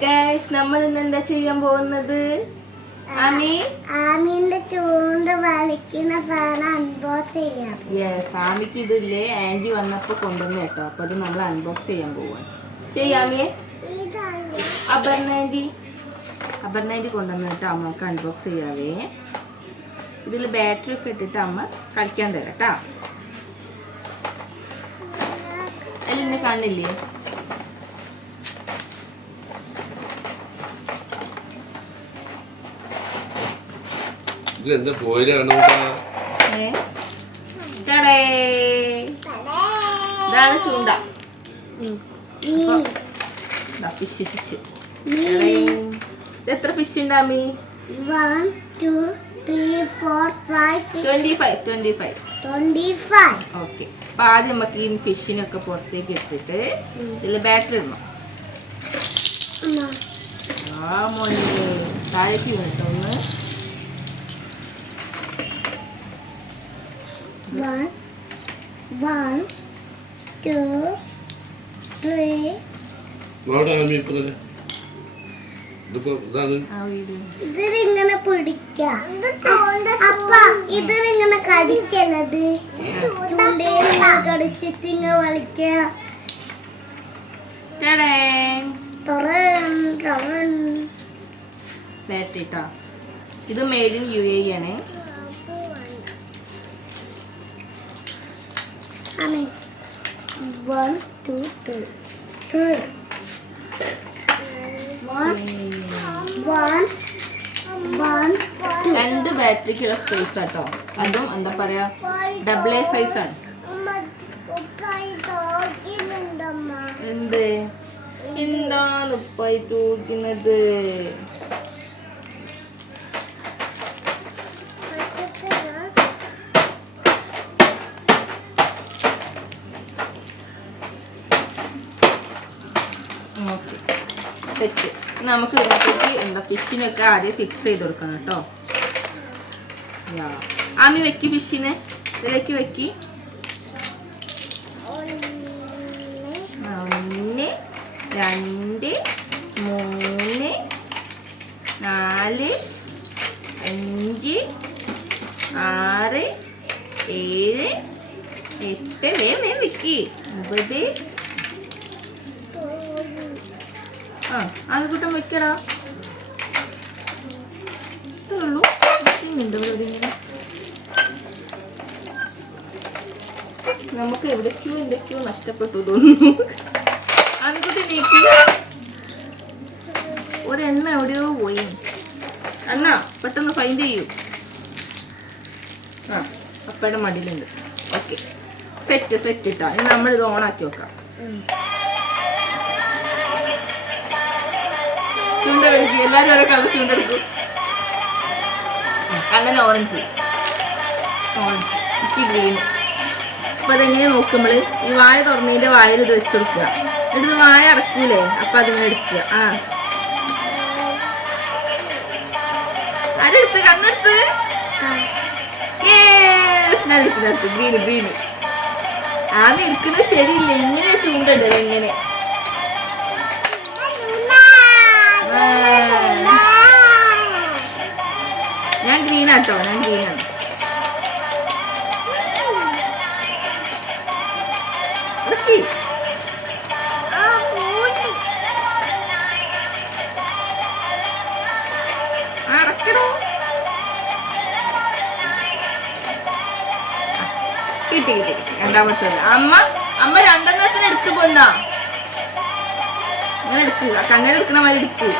Guys നമ്മൾ ഇന്ന് എന്താ ചെയ്യാൻ പോകുന്നത്? ആമിന്റെ ചൂണ്ട വലിക്കുന്ന സാധനം അൺബോക്സ് ചെയ്യാം. യെസ്, ആമിക്ക് ഇതില്ലേ ആന്റി വന്നപ്പോ കൊണ്ടുവന്നു കേട്ടോ. അപ്പൊ അത് നമ്മൾ അൺബോക്സ് ചെയ്യാൻ പോവാണ്. ചെയ്യാമിയെ അപർണാന്റി കൊണ്ടുവന്ന് കേട്ടോ അമ്മക്ക് അൺബോക്സ് ചെയ്യാവേ. ഇതിൽ ബാറ്ററി ഒക്കെ ഇട്ടിട്ട് അമ്മ കളിക്കാൻ തരാം കേട്ടാ. അതിൽ കാണില്ലേ? ഇതാണ് ചൂണ്ട. ഫിഷ് ഫിഷ് എത്ര ഫിഷ് ഉണ്ടാമി? 1 2 3 4 5 6 25. ഓക്കെ, അപ്പൊ ആദ്യം നമുക്ക് ഈ ഫിഷിനൊക്കെ പുറത്തേക്ക് എടുത്തിട്ട് ഇതിൽ ബാറ്ററി ഇടണം. ആ മോനെ താഴേക്ക് വീണിട്ടോ ഒന്ന്. 1 2 3. ഇതിലിങ്ങനെ പിടിക്കാം. അപ്പ ഇതിലിങ്ങനെ കടിക്കല്ലത്. ചൂണ്ടയിൽ കടിച്ചിട്ട് ഇങ്ങനെ വലിക്കാം. ബാറ്ററിട്ടാ. ഇത് മെയ്ഡ് ഇൻ UAE ആണ്. 1 2 3. 1 രണ്ട് ബാറ്ററിക്കുള്ള സ്പേസ് ആട്ടോ. അതും എന്താ പറയാ AA സൈസ് ആണ്. എന്ത് എന്താണ് ഉപ്പായി തൂക്കുന്നത്? Okay, set. നമുക്ക് ഇതിനകത്തേക്ക് എന്താ ഫിഷിനൊക്കെ ആദ്യം ഫിക്സ് ചെയ്ത് കൊടുക്കണം കേട്ടോ. ആമി വെക്കി ഫിഷിനെ ഇതിലേക്ക് വെക്കി. 1 2 3 4 5 6 7 8 വേഗം വെക്കി. 9. ആൺകുട്ടം വെക്കടാ. ഇത്രയുള്ളൂ. നമുക്ക് എന്തൊക്കെയോ നഷ്ടപ്പെട്ടു തോന്നുന്നു. ആൺകുട്ടി നീക്കി. ഒരെണ്ണ എവിടെയോ പോയി. അണ്ണ പെട്ടെന്ന് ഫൈൻഡ് ചെയ്യൂ. അപ്പയുടെ മടിയിലുണ്ട്. ഓക്കെ, സെറ്റ് ഇട്ടാ. ഇനി നമ്മളിത് ഓണാക്കി വെക്കാം. ചൂണ്ട എടുക്കും. എല്ലാവരും ഓരോ കളർ ചൂണ്ട എടുക്കും. അങ്ങനെ ഓറഞ്ച് എനിക്ക് ഗ്രീൻ. അപ്പൊ അതെങ്ങനെ നോക്കുമ്പോൾ ഈ വായ തുറന്നതിന്റെ വായിൽ ഇത് വെച്ച് കൊടുക്കുക. എന്നിട്ട് വായ അടക്കൂലേ, അപ്പൊ അതിങ്ങനെ എടുക്കുക. ആരെടുത്ത്? കണ്ണെടുത്ത്. എടുത്ത് ഗ്രീൻ. ആദ്യം എടുക്കുന്നത് ശരിയില്ല. ഇങ്ങനെ ചൂണ്ടണ്ടത് എങ്ങനെ? ഞാൻ ഗ്രീനാട്ടോ. ഞാൻ ഗ്രീനാണ്. അടക്കണോ? കിട്ടി. രണ്ടാമത്തെ അമ്മ രണ്ടെണ്ണത്തിന് എടുത്തു പോന്നാ. അങ്ങനെ എടുക്കുക. കണ്ണൻ എടുക്കണ മാതിരി എടുക്ക്.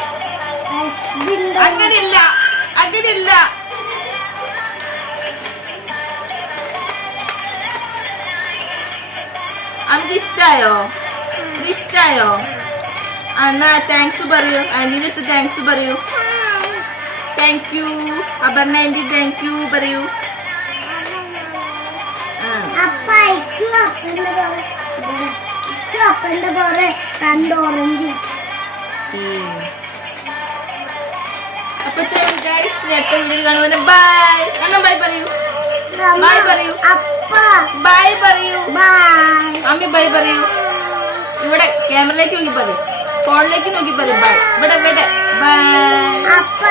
അങ്ങനെയല്ല. ഇത് ഇഷ്ടായോ? എന്നാ താങ്ക്സ് പറയൂ. ആന്റിന്റെ അടുത്ത് താങ്ക്സ് പറയൂ. Thank you Aparna aunty. Thank you പറയൂ. അപ്പൊ അടുത്ത വീഡിയോ കാണുവാൻ ബൈ. ബൈ പറയൂ. ബൈ പറയൂ. അമ്മി ബൈ പറയൂ. ഇവിടെ ക്യാമറയിലേക്ക് നോക്കി പറയൂ. ഫോണിലേക്ക് നോക്കി പറയും ബൈ. ഇവിടെ ബൈ. അപ്പൊ